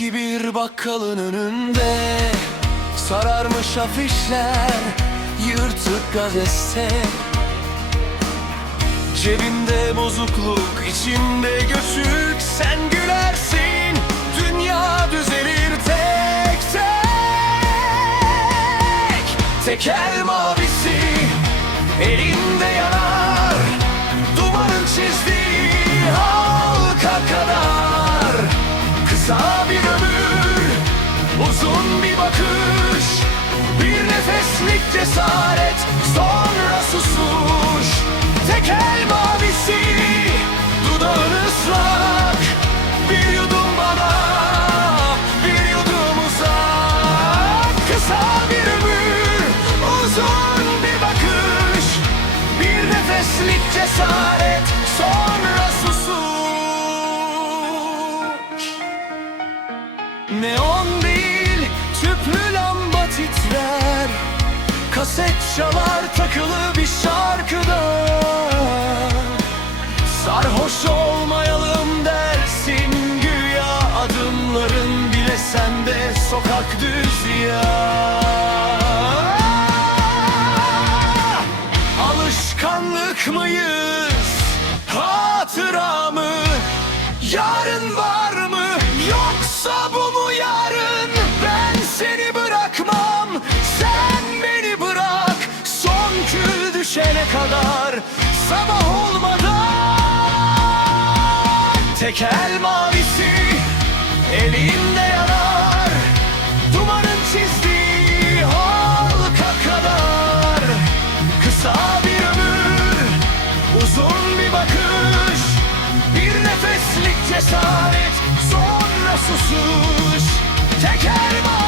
Bir bakkalın önünde Sararmış afişler Yırtık gazete. Cebinde bozukluk, içinde göçük Sen gülersin, dünya düzelir tek tek. Tekel mavisi, elinde uzun bir bakış Bir nefeslik cesaret, sonra susuş. Tekel mavisi, dudağın ıslak. Bir yudum bana, bir yudum uzak. Kısa bir ömür, uzun bir bakış. Bir nefeslik cesaret, sonra susuş. Neon Kaset çalar takılı bir şarkıda Sarhoş olmayalım dersin güya Adımların bile sende sokak düz ya Alışkanlık mıyız? Düşene kadar Sabah olmadan Tekel mavisi Elinde yanar Dumanın çizdiği halka kadar Kısa bir ömür Uzun bir bakış Bir nefeslik cesaret Sonra susuş Teker